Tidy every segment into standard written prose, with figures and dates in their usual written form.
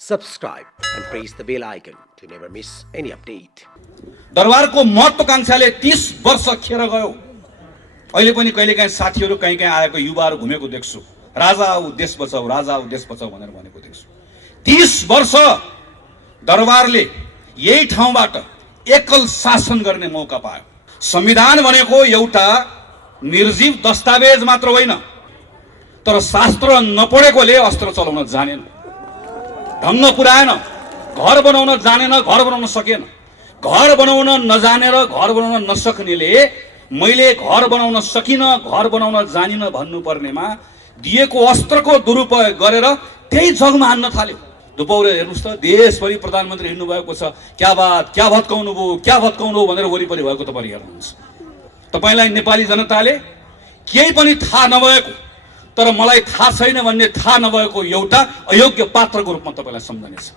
subscribe and press the bell icon to never miss any update. दरबारको महत्वाकांक्षाले 30 वर्ष खेर गयो। अहिले पनि कहिलेकाहीँ साथीहरू कहीँ आएको युवाहरू घुमेको देख्छु। राजा आऊ देश बचाऊ, राजा आऊ देश बचाऊ भनेर भनेको देख्छु। 30 वर्ष दरबारले यही ठाउँबाट एकल शासन गर्ने मौका पायो। संविधान भनेको एउटा निर्जीव दस्तावेज मात्र होइन, तर शास्त्र नपढेकोले अस्त्र चलाउन जानेन, ढङ्ग पुर्याएन, घर बनाउन जानेन, घर बनाउन सकेन। घर बनाउन नजानेर घर बनाउन नसक्नेले मैले घर बनाउन सकिन, घर बनाउन जानिन भन्नुपर्नेमा दिएको अस्त्रको दुरुपयोग गरेर त्यही जगमा हान्न थाल्यो। दुपौरे हेर्नुस् त, देशभरि प्रधानमन्त्री हिँड्नु भएको छ, क्या भत्काउनु भयो भनेर वरिपरि भएको तपाईँ हेर्नुहुन्छ। तपाईलाई नेपाली जनताले केही पनि थाहा नभएको, तर मलाई थाहा छैन भन्ने थाहा नभएको एउटा अयोग्य पात्रको रूपमा तपाईलाई सम्झनेछ।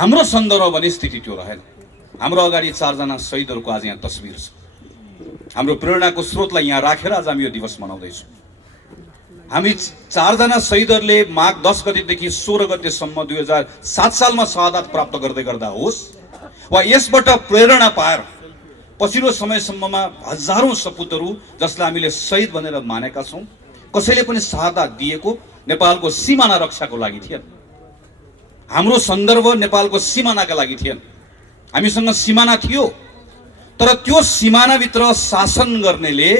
हाम्रो सन्दर्भ भने स्थिति त्यो रहेन। हाम्रो अगाडि 4 जना शहीदहरूको आज यहाँ तस्बिर छ। हाम्रो प्रेरणाको स्रोतलाई यहाँ राखेर आज हामी यो दिवस मनाउँदैछौँ। हामी 4 जना शहीदहरूले माघ 10 गतेदेखि 16 गतेसम्म 2007 सालमा शहादत प्राप्त गर्दै गर्दा होस् वा यसबाट प्रेरणा पाएर पछिल्लो समयसम्ममा हजारौं सपुतहरू जसलाई हामीले शहीद भनेर मानेका छौँ, कसैले पनि शहादत दिएको नेपालको सीमाना रक्षाको लागि थिएन। हाम्रो सन्दर्भ नेपालको सीमानाका लागि थिएन। हामीसँग सीमाना थियो, तर त्यो सीमानाभित्र शासन गर्नेले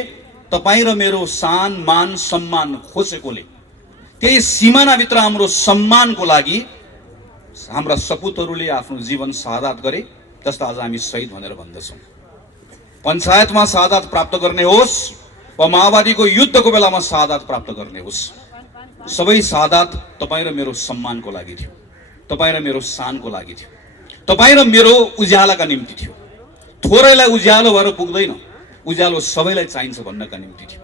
तपाईं र मेरो सान मान सम्मान खोसेकोले त्यही सीमानाभित्र हाम्रो सम्मानको लागि हाम्रा सपुतहरूले आफ्नो जीवन शहादत गरे, जस्तो आज हामी शहीद भनेर भन्दछौँ। पञ्चायतमा शहादत प्राप्त गर्ने होस् वा माओवादीको युद्धको बेलामा शहादत प्राप्त गर्ने होस्, सबै शहादत तपाईं र मेरो सम्मानको लागि थियो, तपाईं र मेरो शानको लागि थियो, तपाईं र मेरो उज्यालोका निम्ति थियो। थोरैलाई उज्यालो भएर पुग्दैन, उज्यालो सबैलाई चाहिन्छ भन्नका निम्ति थियो।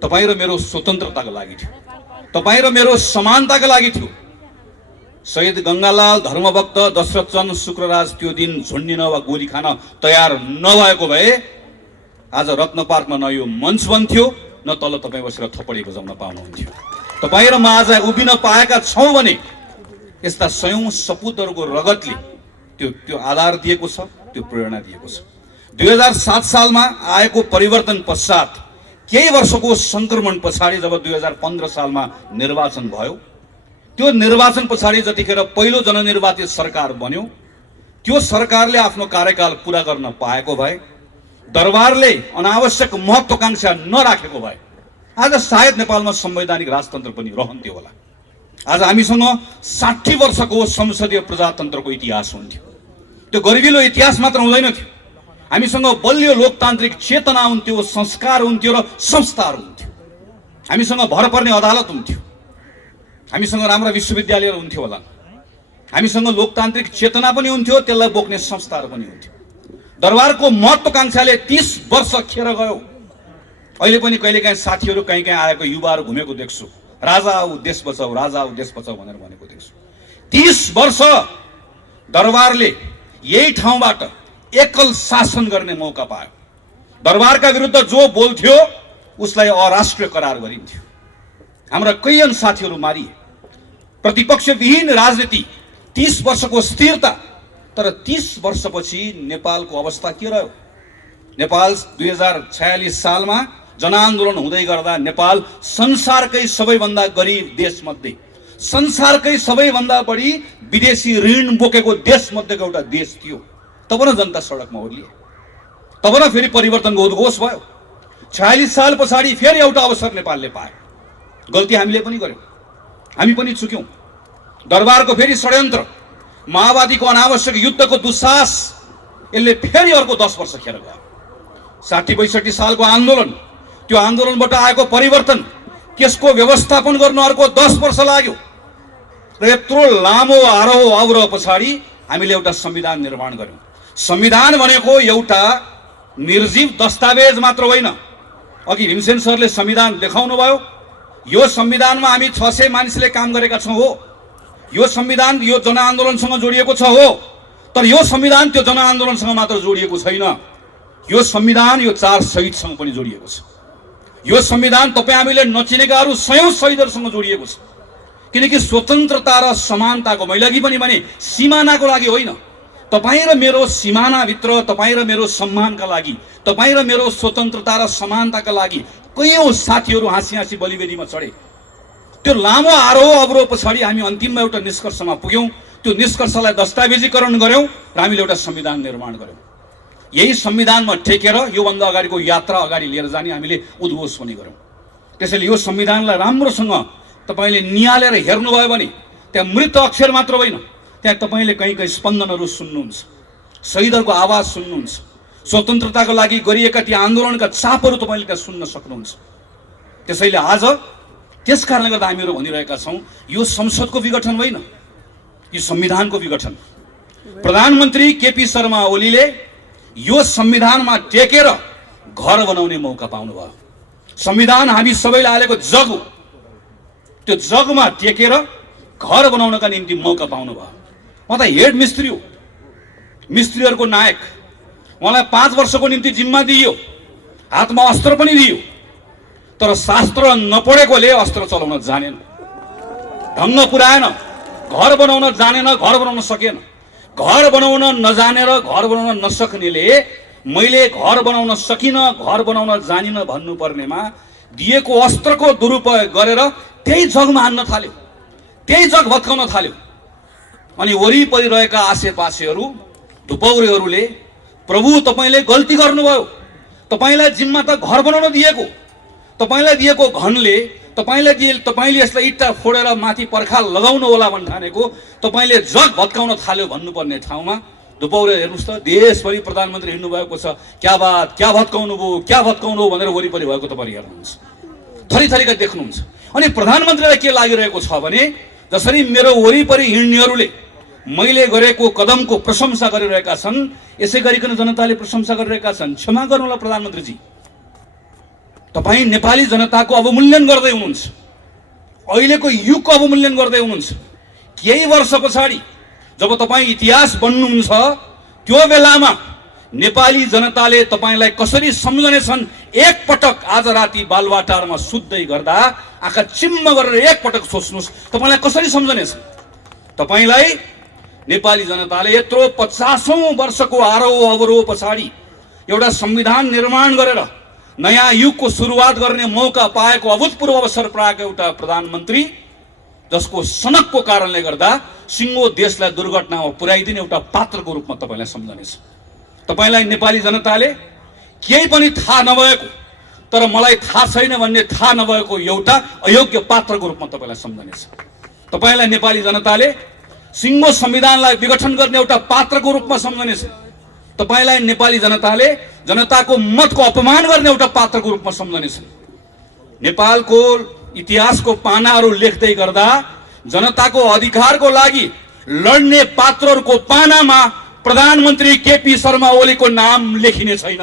तपाईं र मेरो स्वतन्त्रताको लागि थियो, तपाईं र मेरो समानताको लागि थियो। शहीद गंगालाल, धर्मभक्त दशरथचन्द्र शुक्रराज त्यो दिन झुन्डिन वा गोली खान तयार नभएको भए आज रत्न पार्कमा न यो मञ्च बन्थ्यो, न तल तपाईँ बसेर थपडी बजाउन पाउनुहुन्थ्यो। तपाईँ र म आज उभिन पाएका छौँ भने यस्ता सयौं सपुतहरूको रगतले त्यो आधार दिएको छ, त्यो प्रेरणा दिएको छ। 2007 सालमा आएको परिवर्तन पश्चात केही वर्षको संक्रमण पछाडि जब 2015 सालमा निर्वाचन भयो, त्यो निर्वाचन पछाडि जतिखेर पहिलो जननिर्वाचित सरकार बन्यो, त्यो सरकारले आफ्नो कार्यकाल पूरा गर्न पाएको भए, दरबारले अनावश्यक महत्वाकांक्षा नराखेको भए आज सायद नेपालमा संवैधानिक राजतन्त्र पनि रहन्थ्यो होला। आज हामीसँग 60 वर्षको संसदीय प्रजातन्त्रको इतिहास हुन्थ्यो। त्यो गरिबिलो इतिहास मात्र हुँदैन थियो, हामीसँग बलियो लोकतान्त्रिक चेतना हुन्थ्यो, संस्कार हुन्थ्यो र संस्थाहरू हुन्थ्यो। हामीसँग भरपर्ने अदालत हुन्थ्यो, हामीसँग राम्रा विश्वविद्यालयहरू हुन्थ्यो होला, हामीसँग लोकतान्त्रिक चेतना पनि हुन्थ्यो, त्यसलाई बोक्ने संस्थाहरू पनि हुन्थ्यो। दरबारको महत्वाकांक्षाले 30 वर्ष खेर गयो। अहिले पनि कहिलेकाहीँ साथीहरू कहीँ आएको युवाहरू घुमेको देख्छु। राजा आऊ देश बचाऊ, राजा आऊ देश बचाऊ भनेर भनेको देख्छु। 30 वर्ष दरबारले यही ठाउँबाट एकल शासन गर्ने मौका पायो। दरबारका विरुद्ध जो बोल्थ्यो उसलाई अराष्ट्रिय करार गरिन्थ्यो। हाम्रा कैयन साथीहरू मारिए। प्रतिपक्षविहीन राजनीति, 30 वर्षको स्थिरता, तर 30 वर्षपछि नेपालको अवस्था के रह्यो? नेपाल 2046 सालमा जनआन्दोलन हुँदै गर्दा नेपाल संसारकै सबैभन्दा गरिब देशमध्ये, संसारकै सबैभन्दा बढी विदेशी ऋण बोकेको देशमध्येको एउटा देश थियो। तब न जनता सडकमा ओर्लिए, तब न फेरि परिवर्तनको उद्घोष भयो। 46 साल पछाडि फेरि एउटा अवसर नेपालले पायो। गल्ती हामीले पनि गर्यौँ, हामी पनि चुक्यौँ। दरबारको फेरि षड्यन्त्र, माओवादीको अनावश्यक युद्धको दुस्साहस, यसले फेरि अर्को 10 वर्ष खेर गयो। 60-62 सालको आन्दोलन, त्यो आन्दोलनबाट आएको परिवर्तन, त्यसको व्यवस्थापन गर्न अर्को 10 वर्ष लाग्यो र यत्रो लामो आरोह अवरोह पछाडि हामीले एउटा संविधान निर्माण गर्यौँ। संविधान भनेको एउटा निर्जीव दस्तावेज मात्र होइन। अघि भीमसेन सरले संविधान देखाउनु भयो, यो संविधानमा हामी 600 मानिसले काम गरेका छौँ हो। यो संविधान यो जनआन्दोलनसँग जोडिएको छ हो, तर यो संविधान त्यो जनआन्दोलनसँग मात्र जोडिएको छैन। यो संविधान यो 4 शहीदसँग पनि जोडिएको छ। यो संविधान तपाईँ हामीले नचिनेका अरू सयौं शहीदहरूसँग जोडिएको छ। किनकि स्वतन्त्रता र समानताको, मैले अघि पनि भने सिमानाको लागि होइन, तपाईँ र मेरो सिमानाभित्र, तपाईँ र मेरो सम्मानका लागि, तपाईँ र मेरो स्वतन्त्रता र समानताका लागि कयौं साथीहरू हाँसी हाँसी बलिवेदीमा चढे। त्यो लामो आरोह अवरोह पछाडि हामी अन्तिममा एउटा निष्कर्षमा पुग्यौं। त्यो निष्कर्षलाई दस्तावेजीकरण गर्यौं र हामीले एउटा संविधान निर्माण गर्यौं। यही संविधानमा टेकेर योभन्दा अगाडिको यात्रा अगाडि लिएर जाने हामीले उद्घोष पनि गर्यौं। त्यसैले यो संविधानलाई राम्रोसँग तपाईले निहालेर हेर्नुभयो भने त्यहाँ मृत अक्षर मात्र होइन, त्यहाँ तपाईले कहीँ कहीँ स्पन्दनहरू सुन्नुहुन्छ, शहीदहरूको आवाज सुन्नुहुन्छ, स्वतन्त्रताको लागि गरिएका ती आन्दोलनका चापहरू तपाईले त्यहाँ सुन्न सक्नुहुन्छ। त्यसैले आज त्यस कारणले गर्दा हामीहरू भनिरहेका छौँ, यो संसदको विघटन होइन, यो संविधानको विघटन। प्रधानमन्त्री केपी शर्मा ओलीले यो संविधानमा टेकेर घर बनाउने मौका पाउनुभयो। संविधान हामी सबैले हालेको जग हो, त्यो जगमा टेकेर घर बनाउनका निम्ति मौका पाउनुभयो। उहाँ त हेड मिस्त्री हो, मिस्त्रीहरूको नायक। उहाँलाई 5 वर्षको निम्ति जिम्मा दिइयो, हातमा अस्त्र पनि दिइयो, तर शास्त्र नपढेकोले अस्त्र चलाउन जानेन, ढङ्ग पुर्याएन, घर बनाउन जानेन, घर बनाउन सकेन। घर बनाउन नजानेर घर बनाउन नसक्नेले मैले घर बनाउन सकिन, घर बनाउन जानिन भन्नुपर्नेमा दिएको अस्त्रको दुरुपयोग गरेर त्यही जगमा हान्न थाल्यो, त्यही जग भत्काउन थाल्यो। अनि वरिपरि रहेका आसेपासेहरू, धुपौरेहरूले प्रभु तपाईँले गल्ती गर्नुभयो, तपाईँलाई जिम्मा त घर बनाउन दिएको, तपाईँलाई दिएको घनले तपाईँले यसलाई इट्टा फोडेर माथि पर्खाल लगाउनु होला भन्न ठानेको, तपाईँले जग भत्काउन थाल्यो भन्नुपर्ने ठाउँमा धुपौरे हेर्नुहोस् त, देशभरि प्रधानमन्त्री हिँड्नु भएको छ, क्या बात, क्या भत्काउनु भयो भनेर वरिपरि भएको तपाईँ हेर्नुहुन्छ, थरीथरीका देख्नुहुन्छ। अनि प्रधानमन्त्रीलाई के लागिरहेको छ भने जसरी मेरो वरिपरि हिँड्नेहरूले मैले गरेको कदमको प्रशंसा गरिरहेका छन्, यसै गरिकन जनताले प्रशंसा गरिरहेका छन्। क्षमा गर्नुहोला प्रधानमन्त्रीजी, तपाईँ नेपाली जनताको अवमूल्यन गर्दै हुनुहुन्छ, अहिलेको युगको अवमूल्यन गर्दै हुनुहुन्छ। केही वर्ष पछाडि जब तपाईँ इतिहास बन्नुहुन्छ, त्यो बेलामा नेपाली जनताले तपाईँलाई कसरी सम्झनेछन्, एकपटक आज राति बालुवाटारमा सुत्दै गर्दा आँखा चिम्म गरेर एकपटक सोच्नुहोस्, तपाईँलाई कसरी सम्झनेछन्। तपाईँलाई नेपाली जनताले यत्रो 50औं वर्षको आरोह अवरोह पछाडि एउटा संविधान निर्माण गरेर नयाँ युगको सुरुवात गर्ने मौका पाएको, अभूतपूर्व अवसर पाएको एउटा प्रधानमन्त्री, जसको सनकको कारणले गर्दा सिङ्गो देशलाई दुर्घटनामा पुर्याइदिने एउटा पात्रको रूपमा तपाईँलाई सम्झनेछ। तपाईँलाई नेपाली जनताले केही पनि थाहा नभएको, तर मलाई थाहा छैन भन्ने थाहा नभएको एउटा अयोग्य पात्रको रूपमा तपाईँलाई सम्झनेछ। तपाईँलाई नेपाली जनताले सिङ्गो संविधानलाई विघटन गर्ने एउटा पात्रको रूपमा सम्झनेछ। तपाईँलाई नेपाली जनताले जनताको मतको अपमान गर्ने एउटा पात्रको रूपमा सम्झनेछ। नेपालको इतिहासको पानाहरू लेख्दै गर्दा जनताको अधिकारको लागि लड्ने पात्रहरूको पानामा प्रधानमन्त्री केपी शर्मा ओलीको नाम लेखिने छैन।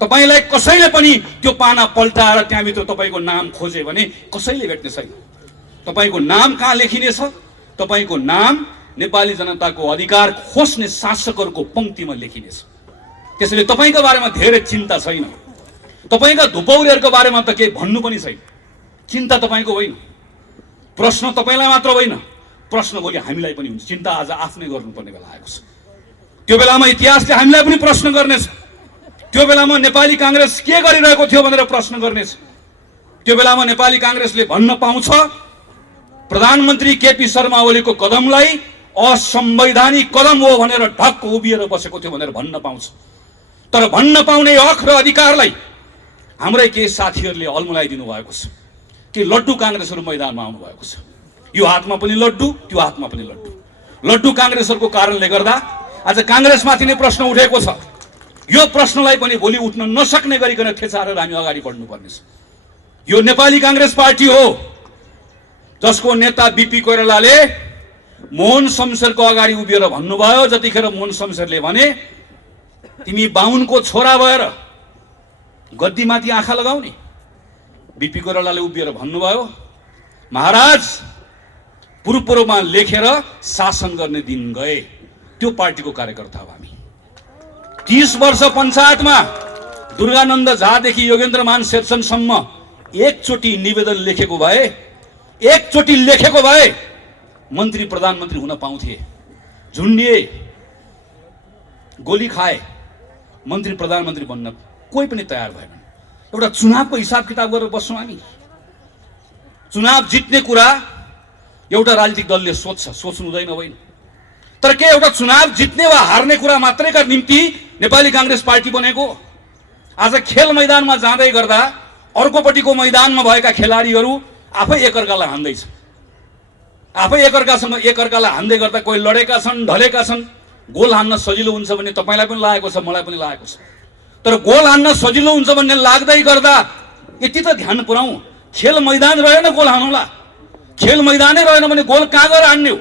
तपाईँलाई कसैले पनि त्यो पाना पल्टाएर त्यहाँभित्र तपाईँको नाम खोजे भने कसैले भेट्ने छैन। तपाईँको नाम कहाँ लेखिनेछ? तपाईँको नाम नेपाली जनताको अधिकार खोज्ने शासकहरूको पंक्तिमा लेखिनेछ। त्यसैले तपाईँको बारेमा धेरै चिन्ता छैन, तपाईँका धुपौरेहरूको बारेमा त केही भन्नु पनि छैन। चिन्ता तपाईँको होइन, प्रश्न तपाईँलाई मात्र होइन, प्रश्न भोलि हामीलाई पनि हुन्छ। चिन्ता आज आफ्नै गर्नुपर्ने बेला आएको छ। त्यो बेलामा इतिहासले हामीलाई पनि प्रश्न गर्नेछ। त्यो बेलामा नेपाली काङ्ग्रेस के गरिरहेको थियो भनेर प्रश्न गर्नेछ। त्यो बेलामा नेपाली काङ्ग्रेसले भन्न पाउँछ प्रधानमन्त्री केपी शर्मा ओलीको कदमलाई असंवैधानिक कदम हो भनेर ढक्क उभिएर बसेको थियो भनेर भन्न पाउँछ। तर भन्न पाउने हक र अधिकारलाई हाम्रै केही साथीहरूले अल्मलाइदिनु भएको छ कि लड्डु काङ्ग्रेसहरू मैदानमा आउनु भएको छ। यो हातमा पनि लड्डु, त्यो हातमा पनि लड्डु। लड्डु काङ्ग्रेसहरूको कारणले गर्दा आज काङ्ग्रेसमाथि नै प्रश्न उठेको छ। यो प्रश्नलाई पनि भोलि उठ्न नसक्ने गरिकन ठेचारेर हामी अगाडि बढ्नुपर्नेछ। यो नेपाली काङ्ग्रेस पार्टी हो जसको नेता बीपी कोइरालाले मोहन शमशेरको अगाडि उभिएर भन्नुभयो, जतिखेर मोहन शमशेरले भने तिमी बाहुनको छोरा भएर गद्दीमाथि आँखा लगाउने, बीपी कोइरालाले उभिएर भन्नुभयो महाराज पूर्वमा लेखेर शासन गर्ने दिन गए। त्यो पार्टीको कार्यकर्ता हो हामी। 30 वर्ष पञ्चायतमा दुर्गानन्द झादेखि योगेन्द्रमान शेरचनसम्म एकचोटि निवेदन लेखेको भए मन्त्री प्रधानमन्त्री हुन पाउँथे। झुन्डिए, गोली खाए, मन्त्री प्रधानमन्त्री बन्न कोही पनि तयार भएन। एउटा चुनावको हिसाब किताब गरेर बस्छौँ हामी। चुनाव जित्ने कुरा एउटा राजनीतिक दलले सोच्नु हुँदैन होइन। तर के एउटा चुनाव जित्ने वा हार्ने कुरा मात्रैका निम्ति नेपाली कांग्रेस पार्टी बनेको? आज खेल मैदानमा जाँदै गर्दा अर्कोपट्टिको मैदानमा भएका खेलाडीहरू आफै एकअर्कालाई हान्दैछ। आफै एकअर्कालाई हान्दै गर्दा कोही लडेका छन्, ढलेका छन्। गोल हान्न सजिलो हुन्छ भन्ने तपाईलाई पनि लागेको छ, मलाई पनि लागेको छ। तर गोल हान्न सजिलो हुन्छ भन्ने लाग्दै गर्दा यति त ध्यान पुर्याउँ, खेल मैदान रहेन गोल हान्नुला। खेल मैदानै रहेन भने गोल कहाँ गएर हान्ने हो?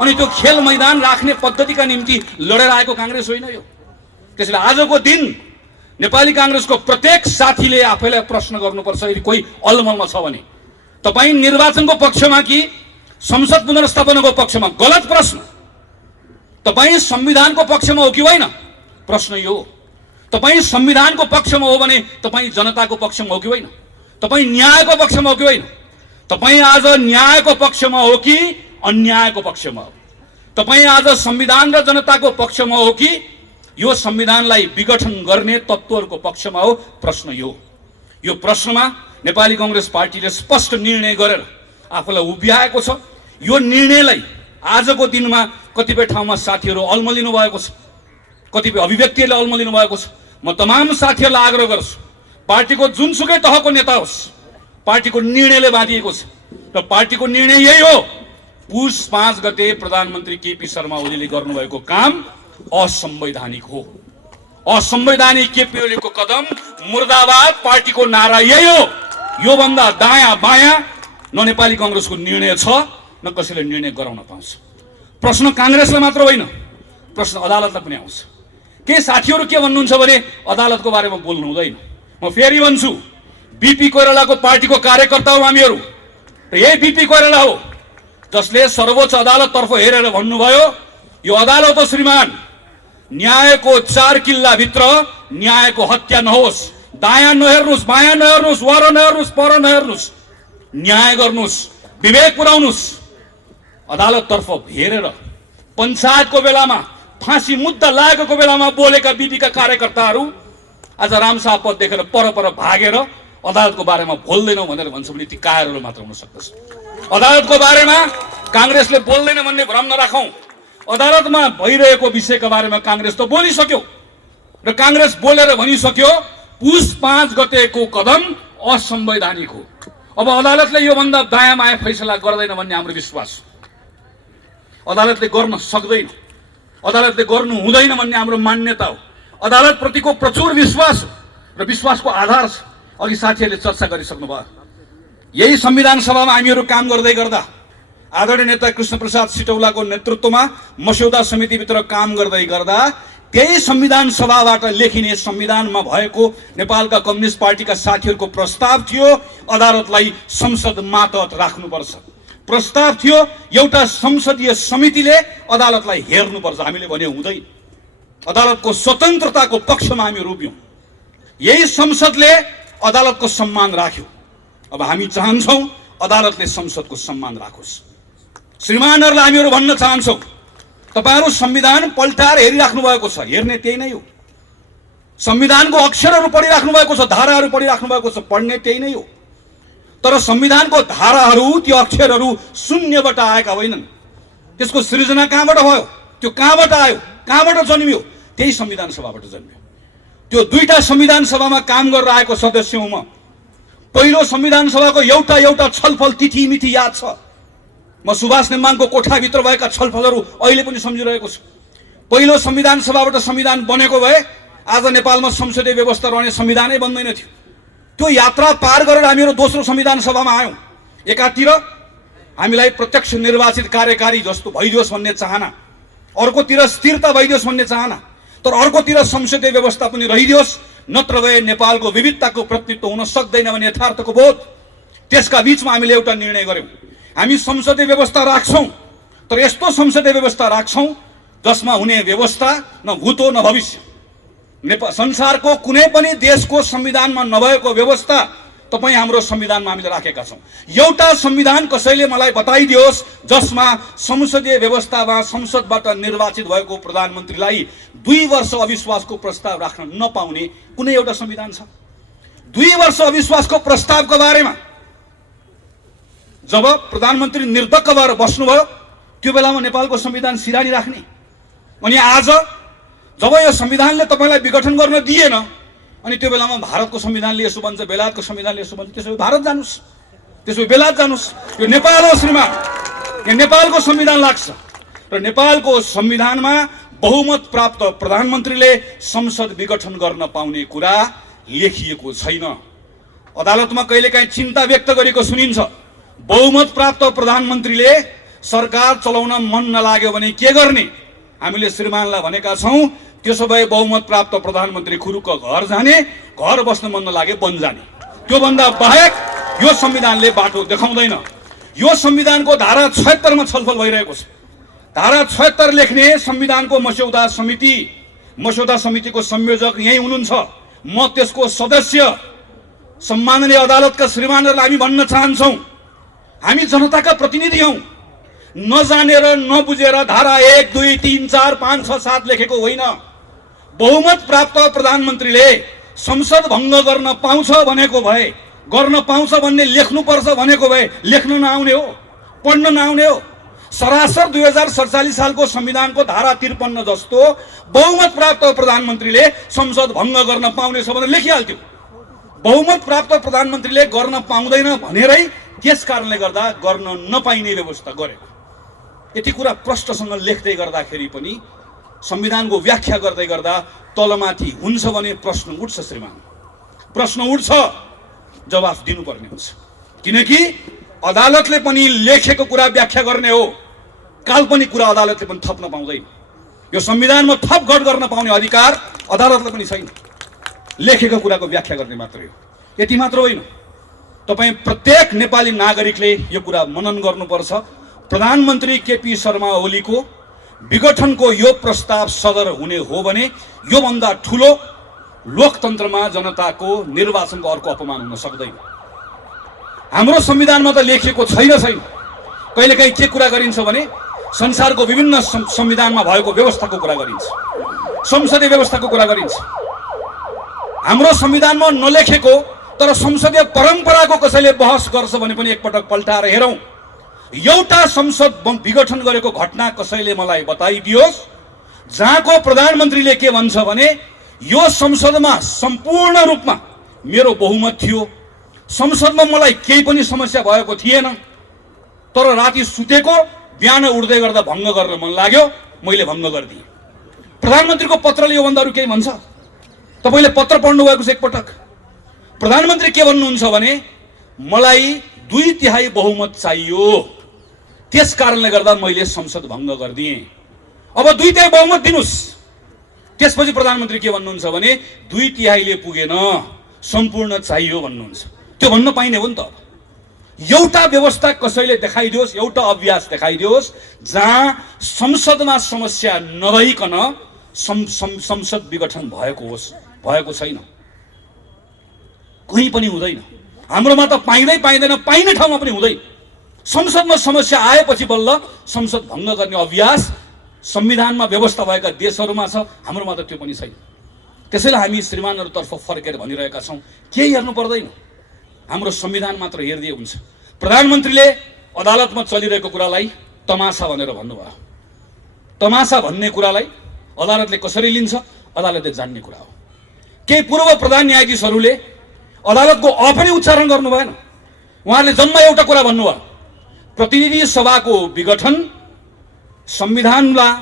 अनि त्यो खेल मैदान राख्ने पद्धतिका निम्ति लडेर आएको कांग्रेस होइन यो। त्यसैले आजको दिन नेपाली कांग्रेसको प्रत्येक साथीले आफैलाई प्रश्न गर्नुपर्छ, यदि कोही अलमलमा छ भने तपाईँ निर्वाचनको पक्षमा कि संसद पुनर्स्थापनाको पक्षमा? गलत प्रश्न। तपाईँ संविधानको पक्षमा हो कि होइन? प्रश्न यो। तपाईँ संविधानको पक्षमा हो भने तपाईँ जनताको पक्षमा हो कि होइन? तपाईँ न्यायको पक्षमा हो कि होइन? तपाईँ आज न्यायको पक्षमा हो कि अन्यायको पक्षमा हो? तपाईँ आज संविधान र जनताको पक्षमा हो कि यो संविधानलाई विघटन गर्ने तत्त्वहरूको पक्षमा हो? प्रश्न यो। यो प्रश्नमा नेपाली कांग्रेस पार्टीले स्पष्ट निर्णय गरेर आफूलाई उभ्याएको छ। यो निर्णयलाई आजको दिनमा कतिपय ठाउँमा साथीहरू अल्मलिनु भएको छ, कतिपय अभिव्यक्तिहरूले अल्मलिनु भएको छ। म तमाम साथीहरूलाई आग्रह गर्छु, पार्टीको जुनसुकै तहको नेता होस्, पार्टीको निर्णयले बाँधिएको छ र पार्टीको निर्णय यही हो। पुष 5 गते प्रधानमन्त्री केपी शर्मा ओलीले गर्नुभएको काम असंवैधानिक हो। असंवैधानिक केपी ओलीको कदम मुर्दाबाद पार्टीको नारा यही हो। यो भन्दा दायाँ बायाँ न नेपाली कांग्रेसको निर्णय छ, न कसैले निर्णय गराउन पाउँछ। प्रश्न कांग्रेसलाई मात्र होइन, प्रश्न अदालतलाई पनि आउँछ। के साथीहरू के भन्नुहुन्छ भने अदालतको बारेमा बोल्नु हुँदैन। म फेरि भन्छु, बीपी कोइरालाको पार्टीको कार्यकर्ता हो हामीहरू र यही बीपी कोइराला हो जसले सर्वोच्च अदालततर्फ हेरेर भन्नुभयो, यो अदालत हो श्रीमान, न्यायको 4 किल्लाभित्र न्यायको हत्या नहोस्। दायाँ नहेर्नुहोस्, बायाँ नहेर्नुहोस्, वर नहेर्नुहोस्, पर नहेर्नुहोस्, न्याय गर्नुहोस्, विवेक पुर्याउनुहोस्। अदालततर्फ हेरेर पञ्चायतको बेलामा फाँसी मुद्दा लागेको बेलामा बोलेका बीपीका कार्यकर्ताहरू आज रामशाह पद देखेर पर भागेर अदालतको बारेमा बोल्दैनौ भनेर भन्छ भने ती कायरहरू मात्र हुन सक्दछ। अदालतको बारेमा कांग्रेसले बोल्दैन भन्ने भ्रम नराखौं। अदालतमा भइरहेको विषयका बारेमा कांग्रेस त बोलिसक्यो र कांग्रेस बोलेर भनिसक्यो पुष 5 गतेको कदम असंवैधानिक हो। अब अदालतले यो भन्दा दायाँ बायाँ फैसला गर्दैन भन्ने हाम्रो विश्वास। अदालतले गर्न सक्दैन, अदालतले गर्नु हुँदैन भन्ने हाम्रो मान्यता हो। अदालत प्रतिको प्रचुर विश्वास हो र विश्वासको आधार छ। अघि साथीहरूले चर्चा गरिसक्नु भयो। यही संविधान सभामा हामीहरू काम गर्दै गर्दा आदरणीय नेता कृष्णप्रसाद सिटौलाको नेतृत्वमा मस्यौदा समितिभित्र काम गर्दै गर्दा त्यही संविधान सभाबाट लेखिने संविधानमा भएको नेपालका कम्युनिस्ट पार्टीका साथीहरूको प्रस्ताव थियो अदालतलाई संसद मातहत राख्नुपर्छ। प्रस्ताव थियो एउटा संसदीय समितिले अदालतलाई हेर्नुपर्छ। हामीले भने हुँदैन, अदालतको स्वतन्त्रताको पक्षमा हामी उभियौं। यही संसदले अदालतको सम्मान राख्यो। अब हामी चाहन्छौं अदालतले संसदको सम्मान राखोस्। श्रीमानहरूलाई हामीहरू भन्न चाहन्छौं, तपाईहरु संविधान पल्टाएर हेरिराख्नु भएको छ, हेर्ने त्यही नै हो। संविधानको अक्षरहरू पढिराख्नु भएको छ, धाराहरू पढिराख्नु भएको छ, पढ्ने त्यही नै हो। तर संविधानको धाराहरू, त्यो अक्षरहरू शून्यबाट आएका होइनन्। त्यसको सृजना कहाँबाट भयो? त्यो कहाँबाट आयो? कहाँबाट जन्मियो? त्यही संविधान सभाबाट जन्मियो। त्यो दुईटा संविधान सभामा काम गरेर आएको सदस्य हुँ म। पहिलो संविधान सभाको एउटा छलफल तिथि मिथि याद छ। म सुभाष नेमाङको कोठाभित्र भएका छलफलहरू अहिले पनि सम्झिरहेको छु। पहिलो संविधान सभाबाट संविधान बनेको भए आज नेपालमा संसदीय व्यवस्था रहने संविधानै बन्दैन थियो। त्यो यात्रा पार गरेर हामीहरू दोस्रो संविधान सभामा आयौं। एकातिर हामीलाई प्रत्यक्ष निर्वाचित कार्यकारी जस्तो भइदियोस् भन्ने चाहना, अर्कोतिर स्थिरता भइदियोस् भन्ने चाहना, तर अर्कोतिर संसदीय व्यवस्था पनि रहिदियोस्, नत्र भए नेपालको विविधताको प्रतिनिधित्व हुन सक्दैन भन्ने यथार्थको बोध। त्यसका बीचमा हामीले एउटा निर्णय गर्यौं। हामी संसदीय व्यवस्था राख्छौँ, तर यस्तो संसदीय व्यवस्था राख्छौँ जसमा हुने व्यवस्था न भूत हो न भविष्य। संसारको कुनै पनि देशको संविधानमा नभएको व्यवस्था तपाईँ हाम्रो संविधानमा हामीले राखेका छौँ। एउटा संविधान कसैले मलाई बताइदियोस् जसमा संसदीय व्यवस्थामा संसदबाट निर्वाचित भएको प्रधानमन्त्रीलाई 2 वर्ष अविश्वासको प्रस्ताव राख्न नपाउने कुनै एउटा संविधान छ? 2 वर्ष अविश्वासको प्रस्तावको बारेमा जब प्रधानमन्त्री निर्धक्क भएर बस्नुभयो त्यो बेलामा नेपालको संविधान सिरानी राख्ने, अनि आज जब यो संविधानले तपाईँलाई विघटन गर्न दिएन अनि त्यो बेलामा भारतको संविधानले यसो भन्छ, बेलायतको संविधानले यसो भन्छ, त्यसो भए भारत जानुस्, त्यसो भए बेलायत जानुस्। यो नेपाल हो श्रीमान, यो नेपालको संविधान लाग्छ र नेपालको संविधानमा बहुमत प्राप्त प्रधानमन्त्रीले संसद विघटन गर्न पाउने कुरा लेखिएको छैन। अदालतमा कहिलेकाहीँ चिन्ता व्यक्त गरेको सुनिन्छ, बहुमत प्राप्त प्रधानमन्त्रीले सरकार चलाउन मन नलाग्यो भने के गर्ने? हामीले श्रीमानलाई भनेका छौँ त्यसो भए बहुमत प्राप्त प्रधानमन्त्री खुरुक्क घर जाने, घर बस्न मन नलागे वन जाने। त्योभन्दा बाहेक यो संविधानले बाटो देखाउँदैन। यो संविधानको धारा 76 मा छलफल भइरहेको छ। धारा 76 लेख्ने संविधानको मस्यौदा समितिको संयोजक यही हुनुहुन्छ, म त्यसको सदस्य। सम्माननीय अदालतका श्रीमानहरूलाई हामी भन्न चाहन्छौँ, हामी जनताका प्रतिनिधि हौँ। नजानेर नबुझेर धारा 1, 2, 3, 4, 5, 6, 7 लेखेको होइन। बहुमत प्राप्त प्रधानमन्त्रीले संसद भङ्ग गर्न पाउँछ भनेको भए, गर्न पाउँछ भन्ने लेख्नुपर्छ भनेको भए लेख्न नआउने हो, पढ्न नआउने हो। सरासर 2047 सालको संविधानको धारा 53 जस्तो बहुमत प्राप्त प्रधानमन्त्रीले संसद भङ्ग गर्न पाउने छ भनेर लेखिहाल्थ्यो। बहुमत प्राप्त प्रधानमन्त्रीले गर्न पाउँदैन भनेरै त्यस कारणले गर्दा गर्न नपाइने व्यवस्था गरेको। यति कुरा प्रष्टसँग लेख्दै गर्दाखेरि पनि संविधानको व्याख्या गर्दै गर्दा तलमाथि हुन्छ भने प्रश्न उठ्छ श्रीमान, प्रश्न उठ्छ, जवाफ दिनुपर्ने हुन्छ। किनकि अदालतले पनि लेखेको कुरा व्याख्या गर्ने हो, काल्पनिक कुरा अदालतले पनि थप्न पाउँदैन। यो संविधानमा थप घट गर्न पाउने अधिकार अदालतले पनि छैन, लेखेको कुराको व्याख्या गर्ने मात्रै हो। यति मात्र होइन, तपाईँ प्रत्येक नेपाली नागरिकले यो कुरा मनन गर्नुपर्छ। प्रधानमन्त्री केपी शर्मा ओलीको विघटनको यो प्रस्ताव सदर हुने हो भने योभन्दा ठुलो लोकतन्त्रमा जनताको निर्वाचनको अर्को अपमान हुन सक्दैन। हाम्रो संविधानमा त लेखिएको छैन। कहिलेकाहीँ के कुरा गरिन्छ भने संसारको विभिन्न संविधानमा भएको व्यवस्थाको कुरा गरिन्छ, संसदीय व्यवस्थाको कुरा गरिन्छ। हाम्रो संविधानमा नलेखेको तर संसदीय परम्पराको कसैले बहस गर्छ भने पनि एकपटक पल्टाएर हेरौँ। एउटा संसद विघटन गरेको घटना कसैले मलाई बताइदियोस् जहाँको प्रधानमन्त्रीले के भन्छ भने यो संसदमा सम्पूर्ण रूपमा मेरो बहुमत थियो, संसदमा मलाई केही पनि समस्या भएको थिएन, तर राति सुतेको बिहान उठ्दै गर्दा भङ्ग गर्न मन लाग्यो, मैले भङ्ग गरिदिएँ। प्रधानमन्त्रीको पत्रले योभन्दा अरू केही भन्छ? तपाईँले पत्र पढ्नु भएको छ एकपटक? प्रधानमन्त्री के भन्नुहुन्छ भने मलाई 2/3 बहुमत चाहियो, त्यस कारणले गर्दा मैले संसद भङ्ग गरिदिएँ। अब 2/3 बहुमत दिनुस्। त्यसपछि प्रधानमन्त्री के भन्नुहुन्छ भने 2/3 पुगेन, सम्पूर्ण चाहियो भन्नुहुन्छ। त्यो भन्न पाइने हो नि त। एउटा व्यवस्था कसैले देखाइदियोस्, एउटा अभ्यास देखाइदियोस् जहाँ संसदमा समस्या नरहिकन संसद विघटन भएको होस्। भएको छैन, कहीँ पनि हुँदैन। हाम्रोमा त पाइँदैन, पाइने ठाउँमा पनि हुँदैन। संसदमा समस्या आएपछि बल्ल संसद भङ्ग गर्ने अभ्यास संविधानमा व्यवस्था भएका देशहरूमा छ, हाम्रोमा त त्यो पनि छैन। त्यसैले हामी श्रीमानहरूतर्फ फर्केर भनिरहेका छौँ, केही हेर्नु पर्दैन, हाम्रो संविधान मात्र हेरिदिए हुन्छ। प्रधानमन्त्रीले अदालतमा चलिरहेको कुरालाई तमासा भनेर भन्नुभयो। तमासा भन्ने कुरालाई अदालतले कसरी लिन्छ अदालतले जान्ने कुरा हो। केही पूर्व प्रधान न्यायाधीशहरूले अदालतको अ पनि उच्चारण गर्नु भएन। उहाँहरूले जम्मा एउटा कुरा भन्नुभयो, प्रतिनिधि सभाको विघटन संविधानलाई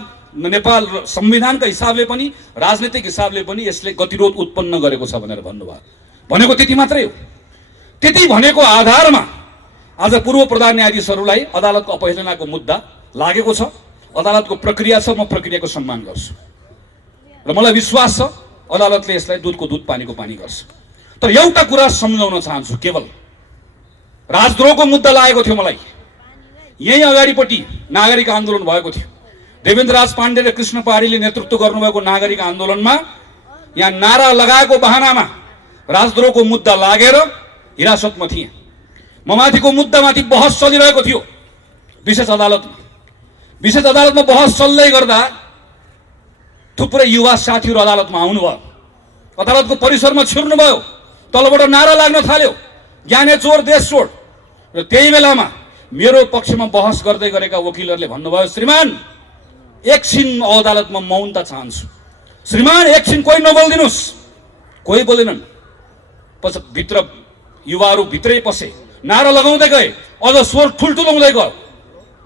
नेपाल संविधानका हिसाबले पनि राजनीतिक हिसाबले पनि यसले गतिरोध उत्पन्न गरेको छ भनेर भन्नुभयो। भनेको त्यति मात्रै हो। त्यति भनेको आधारमा आज पूर्व प्रधान न्यायाधीशहरूलाई अदालतको अपहेलनाको मुद्दा लागेको छ। अदालतको प्रक्रिया छ, म प्रक्रियाको सम्मान गर्छु र मलाई विश्वास छ अदालतले यसलाई दुधको दुध पानीको पानी गर्छ। तर एउटा कुरा सम्झाउन चाहन्छु, केवल राजद्रोहको मुद्दा लागेको थियो मलाई। यही अगाडिपट्टि नागरिक आन्दोलन भएको थियो। देवेन्द्र राज पाण्डे र कृष्ण पहाडीले नेतृत्व गर्नुभएको नागरिक आन्दोलनमा यहाँ नारा लगाएको बहानामा राजद्रोहको मुद्दा लागेर हिरासतमा थिए। म माथिको मुद्दामाथि बहस चलिरहेको थियो विशेष अदालतमा। विशेष अदालतमा बहस चल्दै गर्दा थुप्रै युवा साथीहरू अदालतमा आउनुभयो। अदालतको परिसरमा छिर्नुभयो। तलबाट नारा लाग्न थाल्यो, ज्ञाने चोर देश छोड। र त्यही बेलामा मेरो पक्षमा बहस गर्दै गरेका वकिलहरूले भन्नुभयो, श्रीमान एकछिन अदालतमा मौनता चाहन्छु। श्रीमान एकछिन कोही नबोलिदिनुहोस्। कोही बोलेनन्। भित्र युवाहरू भित्रै पसे, नारा लगाउँदै गए, अझ स्वर ठुल्ठुलो हुँदै गयो।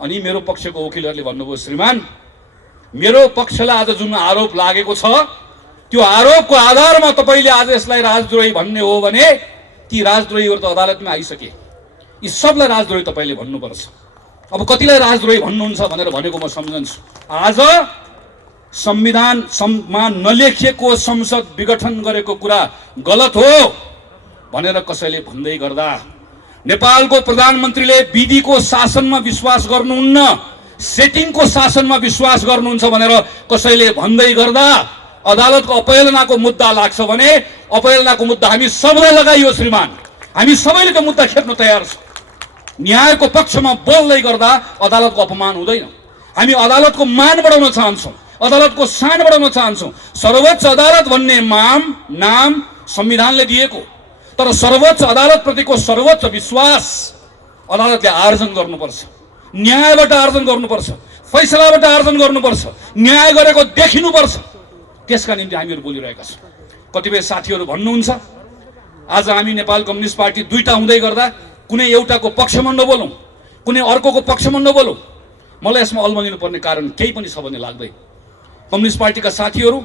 अनि मेरो पक्षको वकिलहरूले भन्नुभयो, श्रीमान मेरो पक्षलाई आज जुन आरोप लागेको छ त्यो आरोपको आधारमा तपाईले आज यसलाई राजद्रोही भन्ने हो भने ती राजद्रोहीहरू त अदालतमा आइसके। यी सबलाई राजद्रोही तपाईले भन्नुपर्छ। अब कतिलाई राजद्रोही भन्नुहुन्छ भनेर भनेको म सम्झन्छु। आज संविधानमा नलेखिएको संसद विघटन गरेको कुरा गलत हो भनेर कसैले भन्दै गर्दा, नेपालको प्रधानमन्त्रीले विधिको शासनमा विश्वास गर्नुहुन्न, सेटिङको शासनमा विश्वास गर्नुहुन्छ भनेर कसैले भन्दै गर्दा अदालतको अपहेलनाको मुद्दा लाग्छ भने अपहेलनाको मुद्दा हामी सबैलाई लगाइयो श्रीमान। हामी सबैले त्यो मुद्दा खेप्न तयार छौँ। न्यायको पक्षमा बोल्दै गर्दा अदालतको अपमान हुँदैन। हामी अदालतको मान बढाउन चाहन्छौँ, अदालतको शान बढाउन चाहन्छौँ। सर्वोच्च अदालत भन्ने नाम संविधानले दिएको, तर सर्वोच्च अदालतप्रतिको सर्वोच्च विश्वास अदालतले आर्जन गर्नुपर्छ। न्यायबाट आर्जन गर्नुपर्छ, फैसलाबाट आर्जन गर्नुपर्छ, न्याय गरेको देखिनुपर्छ। त्यसका निम्ति हामीहरू बोलिरहेका छौँ। कतिपय साथीहरू भन्नुहुन्छ आज हामी नेपाल कम्युनिस्ट पार्टी दुईटा हुँदै गर्दा कुनै एउटाको पक्षमा नबोलौँ, कुनै अर्कोको पक्षमा नबोलौँ। मलाई यसमा अल्मलिनु पर्ने कारण केही पनि छ भन्ने लाग्दैन। कम्युनिस्ट पार्टीका साथीहरू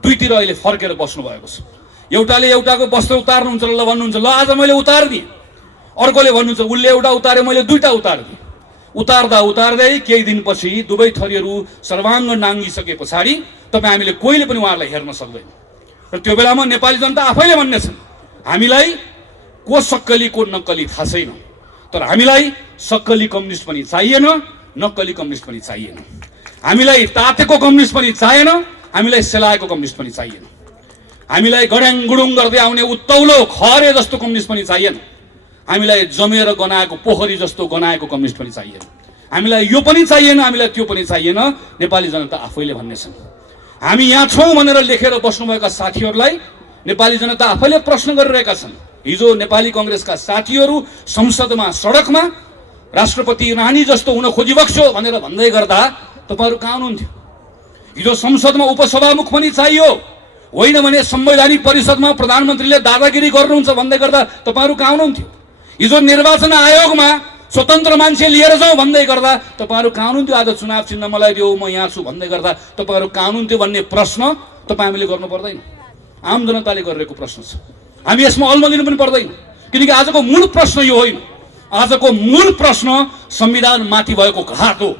दुईतिर अहिले फर्केर बस्नु भएको छ। एउटाले एउटाको वस्त्र उतार्नुहुन्छ ल भन्नुहुन्छ, ल आज मैले उतारिदिएँ। अर्कोले भन्नुहुन्छ उसले एउटा उतार्यो मैले दुईटा उतारिदिएँ। उतार्दा उतार्दै केही दिनपछि दुवै थरीहरू सर्वाङ्ग नाङ्गिसके पछाडि तपाईँ हामीले कोहीले पनि उहाँहरूलाई हेर्न सक्दैन। र त्यो बेलामा नेपाली जनता आफैले भन्नेछन् हामीलाई को सक्कली को नक्कली थाहा छैन, तर हामीलाई सक्कली कम्युनिस्ट पनि चाहिएन, नक्कली कम्युनिस्ट पनि चाहिएन। हामीलाई तातेको कम्युनिस्ट पनि चाहिएन, हामीलाई सेलाएको कम्युनिस्ट पनि चाहिएन। हामीलाई गड्याङ गुडुङ गर्दै आउने उत्तौलो खरे जस्तो कम्युनिस्ट पनि चाहिएन। हामीलाई जमेर गनाएको पोखरी जस्तो गनाएको कम्युनिस्ट पनि चाहिएन। हामीलाई यो पनि चाहिएन, हामीलाई त्यो पनि चाहिएन। नेपाली जनता आफैले भन्नेछन्। हामी यहाँ छौँ भनेर लेखेर बस्नुभएका साथीहरूलाई नेपाली जनता आफैले प्रश्न गरिरहेका छन्। हिजो नेपाली कङ्ग्रेसका साथीहरू संसदमा सडकमा राष्ट्रपति रानी जस्तो हुन खोजिबक्स्यो भनेर भन्दै गर्दा तपाईँहरू कहाँ हुनुहुन्थ्यो? हिजो संसदमा उपसभामुख पनि चाहियो, होइन भने संवैधानिक परिषदमा प्रधानमन्त्रीले दादागिरी गर्नुहुन्छ भन्दै गर्दा तपाईँहरू कहाँ हुनुहुन्थ्यो? हिजो निर्वाचन आयोगमा स्वतन्त्र मान्छे लिएर जाउँ भन्दै गर्दा तपाईँहरू कहाँ हुनुहुन्थ्यो? आज चुनाव चिन्ह मलाई दियो म यहाँ छु भन्दै गर्दा तपाईँहरू कहाँ हुनुहुन्थ्यो भन्ने प्रश्न तपाईँ हामीले गर्नु पर्दैन। आम जनताले गरिरहेको प्रश्न छ। हामी यसमा अल्मलिनु पनि पर्दैन, किनकि आजको मूल प्रश्न यो होइन। आजको मूल प्रश्न संविधान माथि भएको घात हो।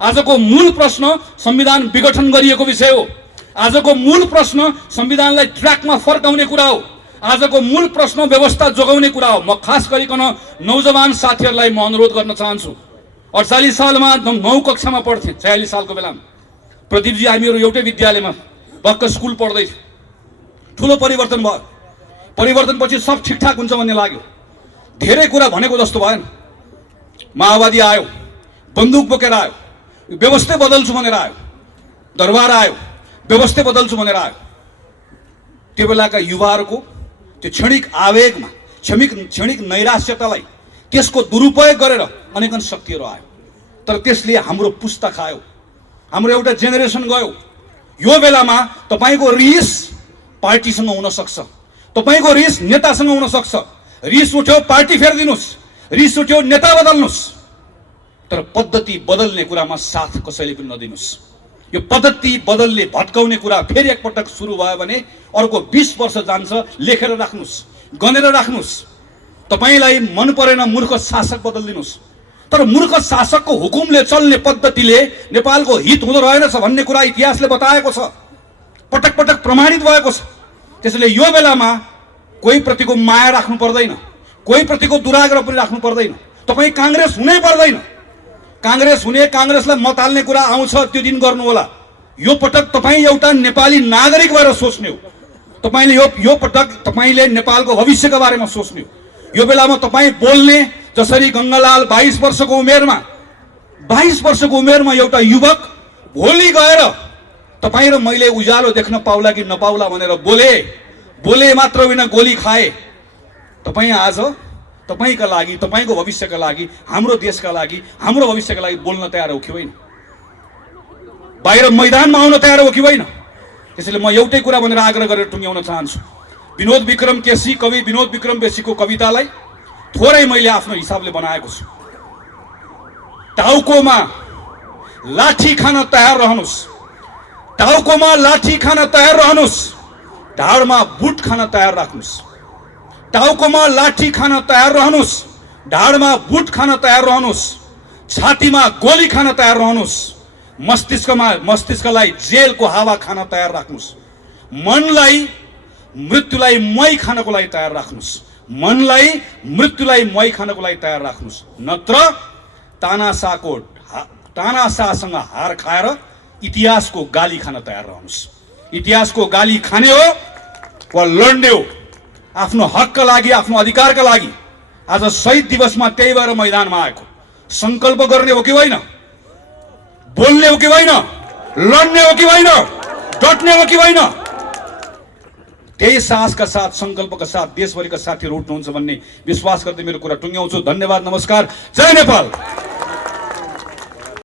आजको मूल प्रश्न संविधान विघटन गरिएको विषय हो। आजको मूल प्रश्न संविधानलाई ट्र्याकमा फर्काउने कुरा हो। आजको मूल प्रश्न व्यवस्था जोगाउने कुरा हो। म खास गरिकन नौजवान साथीहरूलाई म अनुरोध गर्न चाहन्छु। 48 सालमा 9 कक्षामा पढ्थेँ, 46 सालको बेलामा प्रदीपजी हामीहरू एउटै विद्यालयमा भक्क स्कुल पढ्दै थियौँ। ठुलो परिवर्तन भयो। परिवर्तनपछि सब ठिकठाक हुन्छ भन्ने लाग्यो। धेरै कुरा भनेको जस्तो भएन। माओवादी आयो, बन्दुक बोकेर आयो, व्यवस्था बदल्छु भनेर आयो, दरबार आयो, व्यवस्था बदल्छु भनेर आयो। त्यो बेलाका युवाहरूको त्यो क्षणिक आवेगमा, क्षणिक नैराश्यतालाई त्यसको दुरुपयोग गरेर अनेकन शक्तिहरू आयो। तर त्यसले हाम्रो पुस्ता खायो, हाम्रो एउटा जेनेरेसन गयो। यो बेलामा तपाईँको रिस पार्टीसँग हुन सक्छ, तपाईँको रिस नेतासँग हुन सक्छ। रिस उठ्यो पार्टी फेरिदिनुहोस्, रिस उठ्यो नेता बदल्नुहोस्, तर पद्धति बदल्ने कुरामा साथ कसैले पनि नदिनुहोस्। यो पद्धति बदल्ने भत्काउने कुरा फेरि एकपटक सुरु भयो भने अर्को 20 वर्ष जान्छ। लेखेर राख्नुहोस्, गनेर राख्नुहोस्। तपाईँलाई मन परेन मूर्ख शासक बदलिदिनुहोस्, तर मूर्ख शासकको हुकुमले चल्ने पद्धतिले नेपालको हित हुँदो रहेनछ भन्ने कुरा इतिहासले बताएको छ, पटक पटक प्रमाणित भएको छ। त्यसैले यो बेलामा कोही प्रतिको माया राख्नु पर्दैन, कोही प्रतिको दुराग्रह पनि राख्नु पर्दैन। तपाईँ काङ्ग्रेस हुनै पर्दैन। काङ्ग्रेस हुने, काङ्ग्रेसलाई मत हाल्ने कुरा आउँछ त्यो दिन गर्नु होला। यो पटक तपाईँ एउटा नेपाली नागरिक भएर सोच्ने हो। तपाईले यो पटक तपाईले नेपालको भविष्यको बारेमा सोच्ने हो। यो बेलामा तपाईँ बोल्ने जसरी गङ्गालाल 22 वर्षको उमेरमा एउटा युवक भोलि गएर तपाईँ र मैले उज्यालो देख्न पाउला कि नपाउला भनेर बोले मात्र होइन, गोली खाए। तपाईँ आज तपाईका लागि, तपाईको भविष्यका लागि, हाम्रो देशका लागि, हाम्रो भविष्यका लागि बोल्न तयार हो कि होइन? बाहिर मैदानमा आउन तयार हो कि होइन? त्यसैले म एउटै कुरा भनेर आग्रह गरेर टुङ्ग्याउन चाहन्छु। विनोद विक्रम केसी, कवि विनोद विक्रम केसीको कवितालाई थोरै मैले आफ्नो हिसाबले बनाएको छु। टाउकोमा लाठी खान तयार रहनुस्, टाउकोमा लाठी खान तयार रहनुस्, ढाडमा बुट खान तयार राख्नुस्। टाउकोमा लाठी खान तयार रहनुस्, ढाडमा बुट खान तयार रहनुस्, छातीमा गोली खान तयार रहनुस्, मस्तिष्कलाई जेलको हावा खान तयार राख्नुस्, मनलाई मृत्युलाई मही खानको लागि तयार राख्नुस्, मनलाई मृत्युलाई मही खानको लागि तयार राख्नुस्। नत्र तानाशाहसँग हार खाएर इतिहासको गाली खान तयार रहनुस्। इतिहासको गाली खाने हो वा लड्ने हो? आफ्नो हकका लागि, आफ्नो अधिकारका लागि आज शहीद दिवसमा त्यही भएर मैदानमा आएको। संकल्प गर्ने हो कि होइन? बोल्ने हो कि होइन? लड्ने हो कि होइन? डट्ने हो कि होइन? त्यही साहसका साथ, संकल्पका साथ देशभरिका साथीहरू उठ्नुहुन्छ भन्ने विश्वास गर्दै मेरो कुरा टुङ्ग्याउँछु। धन्यवाद, नमस्कार, जय नेपाल।